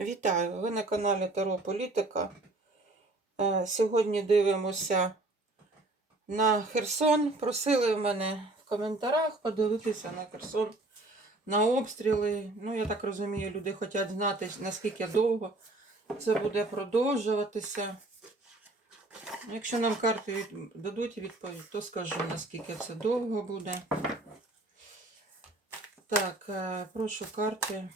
Вітаю! Ви на каналі Таро Політика. Е, Сьогодні дивимося на Херсон. Просили в мене в коментарях подивитися на Херсон, на обстріли. Ну, я так розумію, люди хочуть знати, наскільки довго це буде продовжуватися. Якщо нам карти дадуть відповідь, то скажу, наскільки це довго буде. Так, е, прошу карти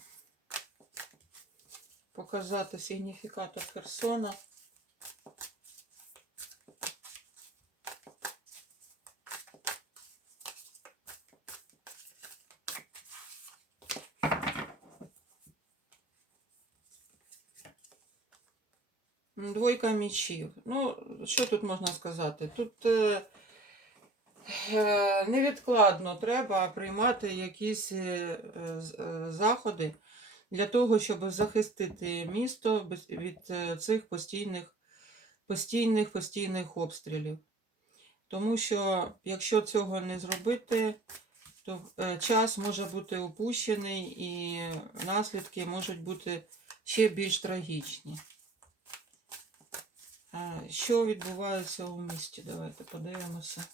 показати сигніфікатор Херсона. Двойка мечів. Ну, що тут можна сказати? Тут е, е, невідкладно треба приймати якісь е, е, заходи для того, щоб захистити місто від е, цих постійних, постійних, постійних обстрілів. Тому що якщо цього не зробити, то е, час може бути упущений і наслідки можуть бути ще більш трагічні. Що відбувається у місті? Давайте подивимося.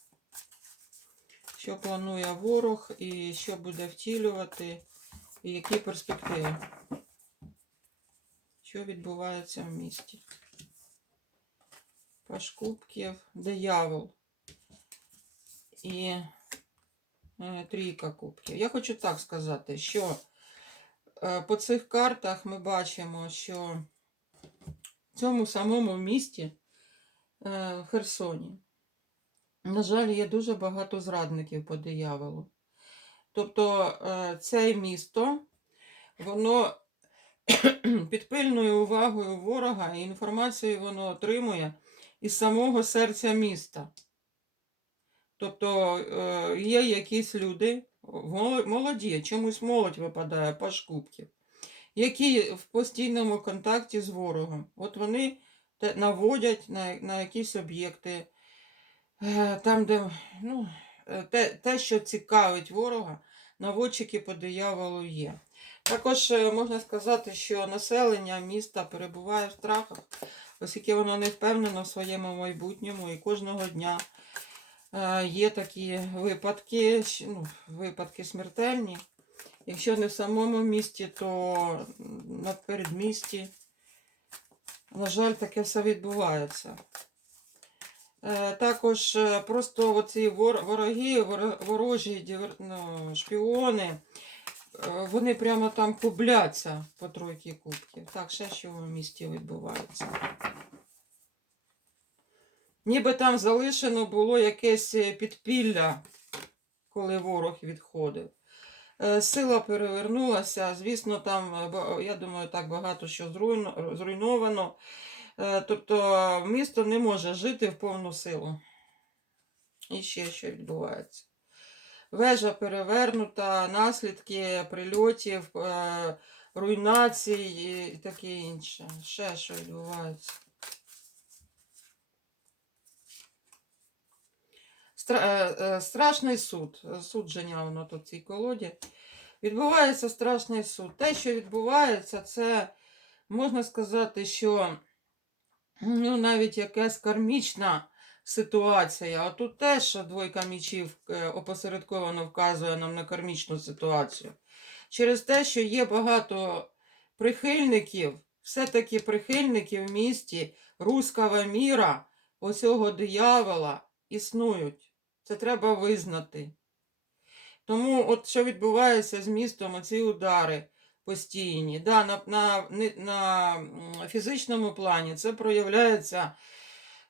Що планує ворог і що буде втілювати, і які перспективи. Що відбувається в місті? Паш кубків, диявол і е, трійка кубків. Я хочу так сказати, що е, по цих картах ми бачимо, що в цьому самому місті, е, Херсоні, на жаль, є дуже багато зрадників по дияволу. Тобто е, це місто, воно під пильною увагою ворога і інформацію воно отримує із самого серця міста. Тобто е, є якісь люди, молоді, чомусь молодь випадає паш кубків, які в постійному контакті з ворогом. От вони наводять на, на якісь об'єкти, е, там, де ну, те, те, що цікавить ворога, наводчики по дияволу є. Також е, можна сказати, що населення міста перебуває в страхах, оскільки воно не впевнено в своєму майбутньому і кожного дня е, є такі випадки, ну, випадки смертельні. Якщо не в самому місті, то на передмісті. На жаль, таке все відбувається. Е, Також е, просто оці вороги, ворожі ну, шпіони, е, вони прямо там кубляться по тройки кубків. Так, ще що в місті відбувається. Ніби там залишено було якесь підпілля, коли ворог відходив. Сила перевернулася. Звісно, там, я думаю, так багато що зруйно- зруйновано. Е, Тобто місто не може жити в повну силу. І ще що відбувається. Вежа перевернута, наслідки прильотів, е, руйнацій і таке інше. Ще що відбувається. Е, страшний суд. Судження воно тут в цій колоді. Відбувається страшний суд. Те, що відбувається, це можна сказати, що ну, навіть якась кармічна ситуація. А тут теж двойка мічів е, опосередковано вказує нам на кармічну ситуацію. Через те, що є багато прихильників, все-таки прихильники в місті руского міра, оцього диявола, існують. Це треба визнати. Тому, от що відбувається з містом, оці удари постійні. Да, на, на, на фізичному плані це проявляється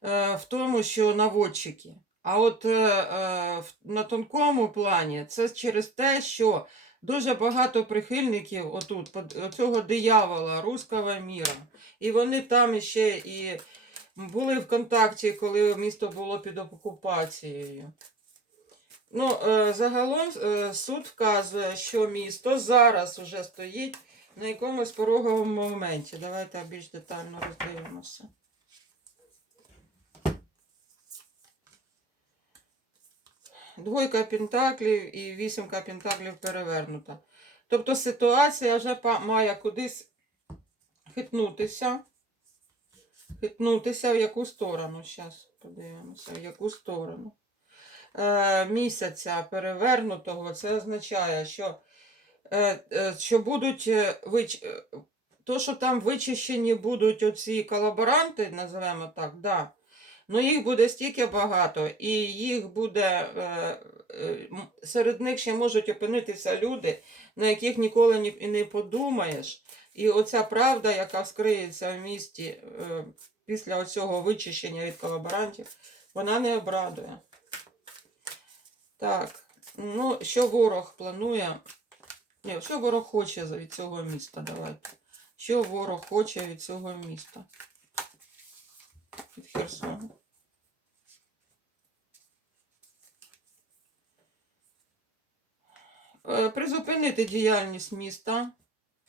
е, в тому, що наводчики. А от е, е, на тонкому плані це через те, що дуже багато прихильників отут, оцього диявола, руського міра. І вони там ще і були в контакті, коли місто було під окупацією. Ну, е, загалом е, суд вказує, що місто зараз уже стоїть на якомусь пороговому моменті. Давайте більш детально роздивимося. Двойка пентаклів і вісімка пентаклів перевернута. Тобто ситуація вже має кудись хитнутися. Хитнутися в яку сторону? Зараз подивимося, в яку сторону. Е, місяця перевернутого, це означає, що, е, е, що будуть вич... то, що там вичищені будуть оці колаборанти, називаємо так, да. Ну, їх буде стільки багато, і їх буде серед них ще можуть опинитися люди, на яких ніколи і не подумаєш. І оця правда, яка вскриється в місті після цього вичищення від колаборантів, вона не обрадує. Так, ну, що ворог планує? Ні, що ворог хоче від цього міста? Давайте. Що ворог хоче від цього міста? Від Херсону. Е, Призупинити діяльність міста,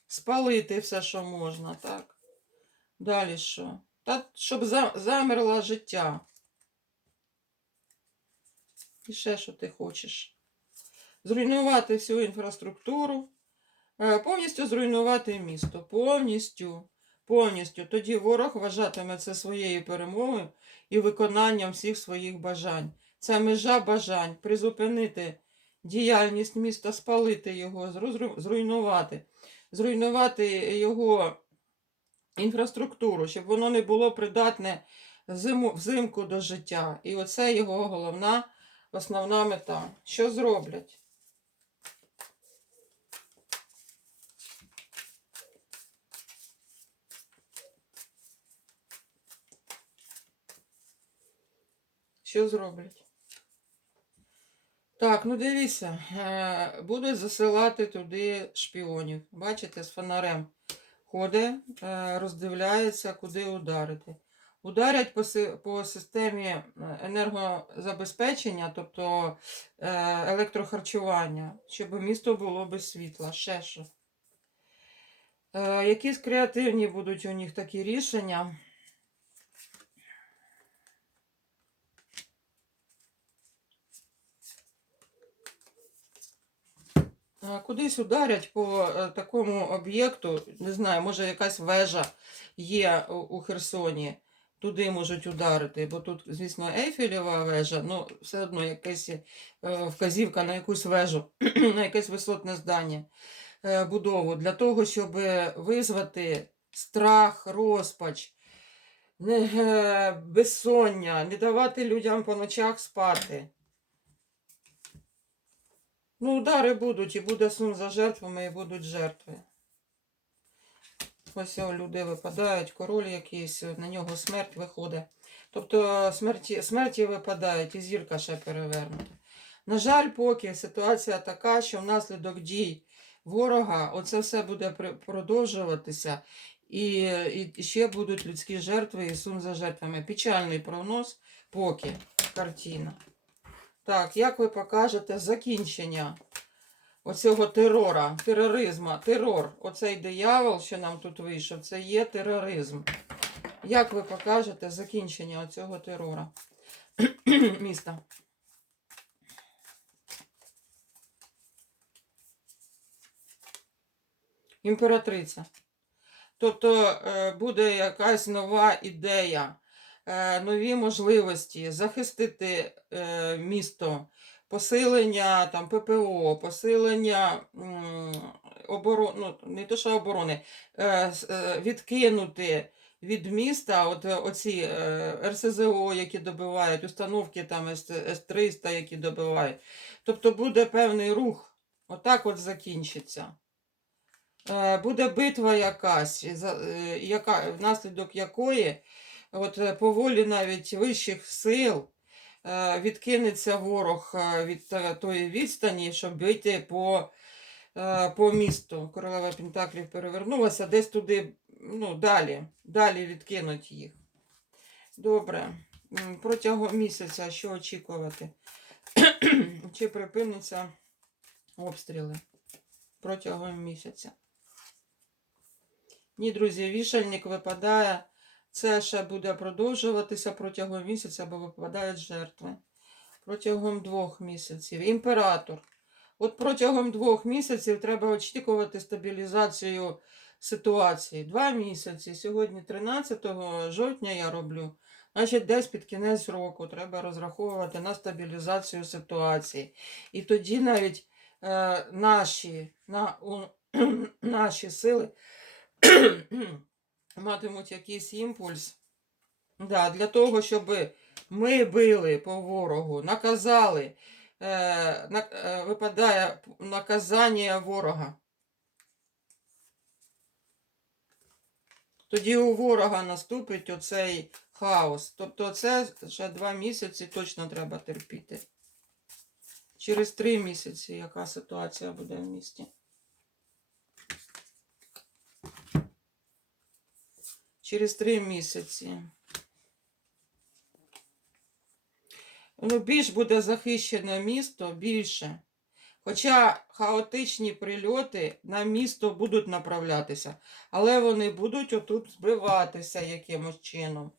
спалити все, що можна, так? Далі що? Та щоб замерло життя. І ще що ти хочеш? Зруйнувати всю інфраструктуру, е, повністю зруйнувати місто. Повністю. Повністю. Тоді ворог вважатиме це своєю перемогою і виконанням всіх своїх бажань. Це межа бажань призупинити діяльність міста, спалити його, зруйнувати, зруйнувати його інфраструктуру, щоб воно не було придатне взимку до життя. І оце його головна, основна мета. Що зроблять? Що зроблять? Так, ну дивіться, е, будуть засилати туди шпіонів. Бачите, з фонарем ходить, е, роздивляється, куди ударити. Ударять по, по системі е, енергозабезпечення, тобто е, електрохарчування, щоб місто було без світла. Ще що. Е, Якісь креативні будуть у них такі рішення. Кудись ударять по такому об'єкту, не знаю, може якась вежа є у Херсоні, туди можуть ударити, бо тут, звісно, Ейфелєва вежа, ну все одно якась е, вказівка на якусь вежу, на якесь висотне здання, е, будову, для того, щоб визвати страх, розпач, е, безсоння, не давати людям по ночах спати. Ну, удари будуть, і буде сум за жертвами, і будуть жертви. Ось люди випадають, король якийсь, на нього смерть виходить. Тобто смерті, смерті випадають, і зірка ще перевернута. На жаль, поки ситуація така, що внаслідок дій ворога оце все буде продовжуватися, і, і ще будуть людські жертви і сум за жертвами. Печальний прогноз, поки картина. Так, як ви покажете закінчення оцього терора, тероризму, терор, оцей диявол, що нам тут вийшов, це є тероризм. Як ви покажете закінчення оцього терора міста? Імператриця. Тобто е, буде якась нова ідея, е, нові можливості захистити е, місто, посилення там, ППО, посилення оборони, ну, не то, що оборони, е, е, відкинути від міста от, е, оці РСЗО, які добивають, установки там С- С-300, які добивають. Тобто буде певний рух. Отак от закінчиться. Буде битва якась, яка, внаслідок якої от, поволі навіть вищих сил відкинеться ворог е, від е, тої відстані, щоб бити по, е, по місту. Королева Пентаклів перевернулася, десь туди, ну, далі, далі відкинуть їх. Добре. Протягом місяця що очікувати? Чи припиняться обстріли протягом місяця? Ні, друзі, вішальник випадає. Це ще буде продовжуватися протягом місяця, бо випадають жертви. Протягом двох місяців. Імператор. От протягом двох місяців треба очікувати стабілізацію ситуації. Два місяці. Сьогодні 13 жовтня я роблю. Значить, десь під кінець року треба розраховувати на стабілізацію ситуації. І тоді навіть е, наші, на, у, наші сили матимуть якийсь імпульс. Да, для того, щоб ми били по ворогу, наказали, е, на, е, випадає наказання ворога. Тоді у ворога наступить оцей хаос. Тобто це ще два місяці точно треба терпіти. Через три місяці яка ситуація буде в місті. Через три місяці. Ну, більш буде захищене місто більше. Хоча хаотичні прильоти на місто будуть направлятися, але вони будуть отут збиватися якимось чином.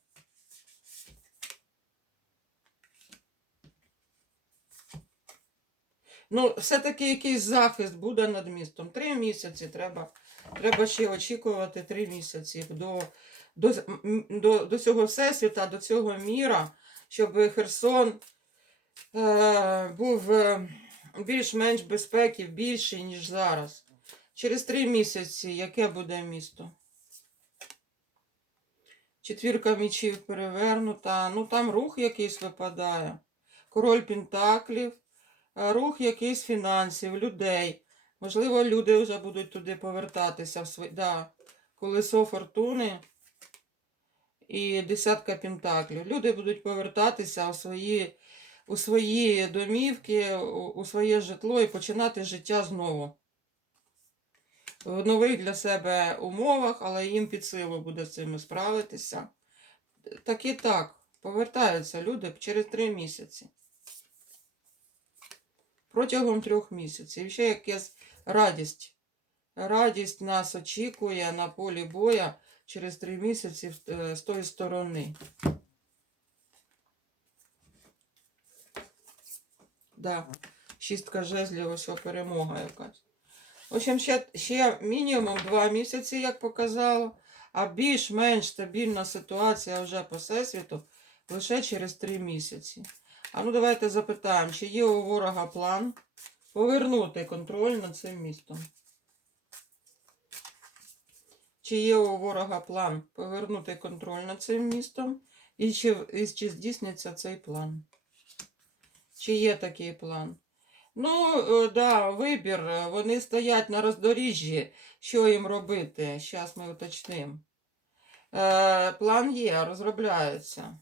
Ну, все-таки якийсь захист буде над містом. Три місяці треба. Треба ще очікувати три місяці до, до, до, до цього всесвіта, до цього міра, щоб Херсон е, був е, більш-менш безпеки, більший, ніж зараз. Через три місяці яке буде місто? Четвірка мічів перевернута. Ну там рух якийсь випадає. Король Пентаклів, е, рух якийсь фінансів, людей. Можливо, люди вже будуть туди повертатися в свої. Да. Колесо фортуни і десятка пентаклів. Люди будуть повертатися у свої, у свої домівки, у, своє житло і починати життя знову. В нових для себе умовах, але їм під силу буде з цим справитися. Так і так, повертаються люди через три місяці. Протягом трьох місяців. І ще якась радість. Радість нас очікує на полі боя через три місяці е, з тої сторони. Да. Шістка жезлів, ось перемога якась. В общем, ще, ще мінімум два місяці, як показало, а більш-менш стабільна ситуація вже по всесвіту лише через три місяці. А ну давайте запитаємо, чи є у ворога план повернути контроль над цим містом? Чи є у ворога план повернути контроль над цим містом? І чи, і чи здійсниться цей план? Чи є такий план? Ну, е, да, вибір. Вони стоять на роздоріжжі. Що їм робити? Зараз ми уточнимо. Е, план є, розробляється.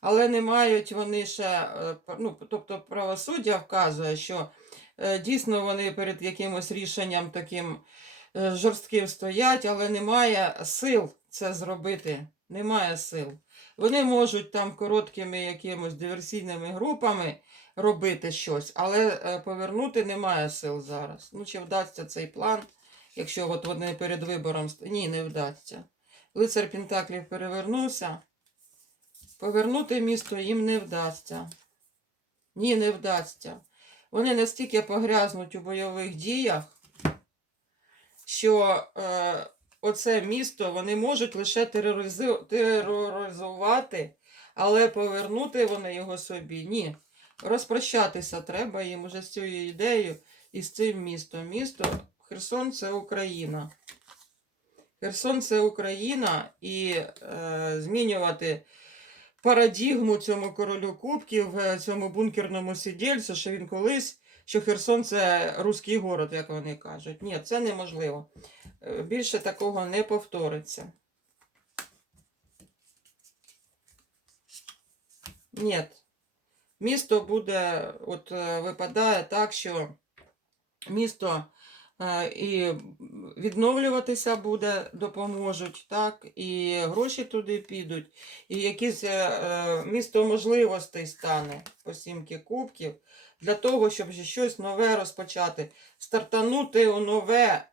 Але не мають вони ще, е, ну, тобто правосуддя вказує, що е, дійсно вони перед якимось рішенням таким жорстким стоять, але немає сил це зробити. Немає сил. Вони можуть там короткими якимось диверсійними групами робити щось, але е, повернути немає сил зараз. Ну, чи вдасться цей план, якщо от вони перед вибором. Ні, не вдасться. Лицар Пентаклів перевернувся. Повернути місто їм не вдасться. Ні, не вдасться. Вони настільки погрязнуть у бойових діях, що е, оце місто вони можуть лише тероризу- тероризувати, але повернути вони його собі. Ні. Розпрощатися треба їм уже з цією ідеєю і з цим містом. Місто Херсон це Україна. Херсон це Україна і е, змінювати парадігму цьому королю Кубків, е, цьому бункерному сидільцю, що він колись, що Херсон це руський город, як вони кажуть. Ні, це неможливо. Е, Більше такого не повториться. Ні. Місто буде, от е, випадає так, що місто і відновлюватися буде, допоможуть, так, і гроші туди підуть, і якесь е, е, місто можливостей стане по сімки кубків для того, щоб щось нове розпочати, стартанути у нове,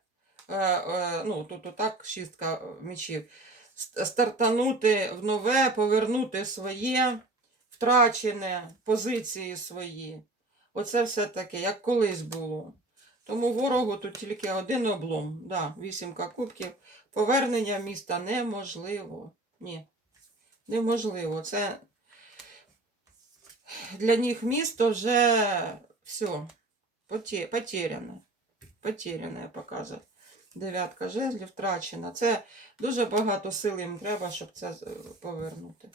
е, е, ну тут отак шістка мечів, Ст- стартанути в нове, повернути своє втрачене, позиції свої. Оце все таке, як колись було. Тому ворогу тут тільки один облом. Да, вісімка кубків. Повернення міста неможливо. Ні. Неможливо. Це для них місто вже все. Потеряне. Потеряне показує. Дев'ятка жезлів втрачена. Це дуже багато сил їм треба, щоб це повернути.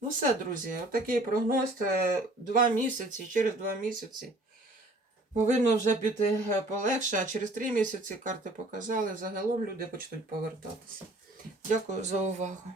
Ну все, друзі, отакий прогноз. Е, Два місяці, через два місяці повинно вже піти е, полегше, а через три місяці карти показали. Загалом люди почнуть повертатися. Дякую за увагу.